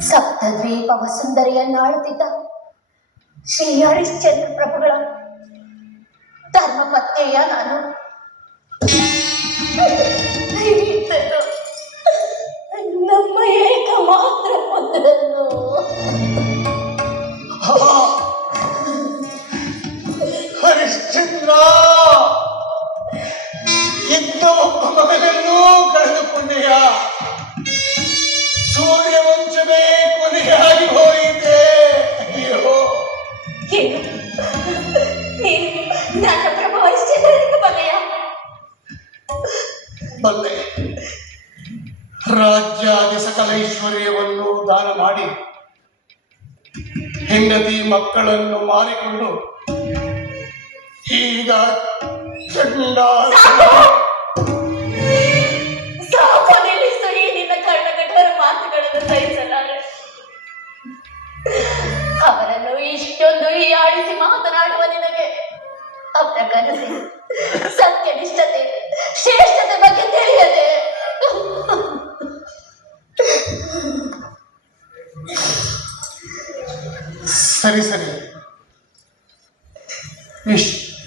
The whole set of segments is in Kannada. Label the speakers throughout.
Speaker 1: ಸಪ್ತದ್ವೀಪ ವಸುಂಧರೆಯನ್ನಾಳುತ್ತಿದ್ದ ಶ್ರೀ ಹರಿಶ್ಚಂದ್ರ ಪ್ರಭುಗಳ ಧರ್ಮಪತ್ತೆಯ ನಾನು.
Speaker 2: ಬಲ್ಲೆ. ರಾಜ್ಯಾದಿ ಸಕಲೈಶ್ವರ್ಯವನ್ನು ದಾನ ಮಾಡಿ ಹೆಂಡತಿ ಮಕ್ಕಳನ್ನು ಮಾರಿಕೊಂಡು ಈಗ ಚಂಡ
Speaker 1: ಅವರ ಸತ್ಯ ಸತ್ಯನಿಷ್ಠತೆ, ಶ್ರೇಷ್ಠತೆ ಬಗ್ಗೆ ತಿಳಿಯದೆ.
Speaker 2: ಸರಿ ಸರಿ.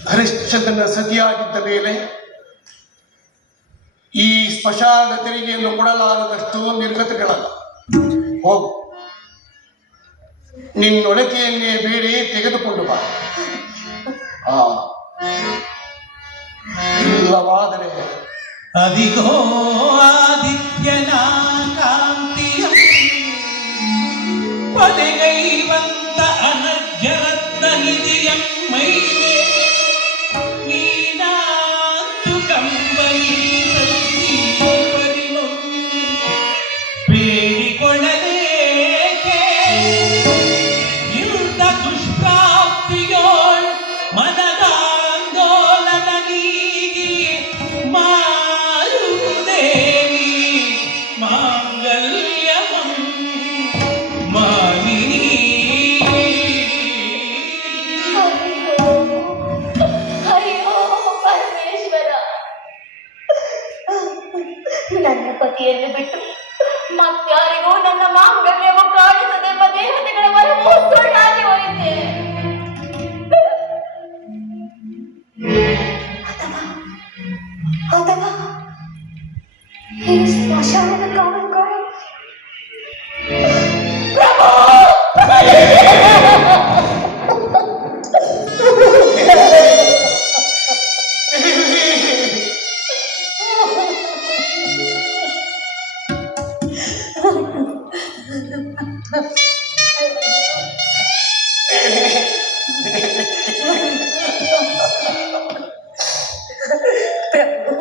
Speaker 2: ಹರಿಶ್ಚಂದ್ರನ ಸತಿಯಾಗಿದ್ದ ಮೇಲೆ ಈ ಸ್ಮಶಾನ ತೆರಿಗೆಯನ್ನು ಕೊಡಲಾರದಷ್ಟು ನಿರ್ಗತಿಗಳಲ್ಲ. ಹೋಗು. ನಿನ್ನೊಡಕೆಯನ್ನೇ ಬೇಡಿ ತೆಗೆದುಕೊಂಡು ಬಾ. ಆ ಇಲ್ಲವಾದರೆ
Speaker 3: ಅದಿಗೋ ಆದಿತ್ಯನ
Speaker 1: ನನ್ನ ಪತಿಯನ್ನು ಬಿಟ್ಟು ಮತ್ತಾರಿಗೂ ನನ್ನ ಮಾಂಗಲ್ಯವು ಕಾಣಿಸದೆ ದೇವತೆಗಳ ವರವು ಸುಳ್ಳಾಗಿ ಹೋಯಿತೆ. ಅಥವಾ ಅಥವಾ ಈ ಸ್ಮಶಾನದ ಕಾವಲುಗಾರ Perdão.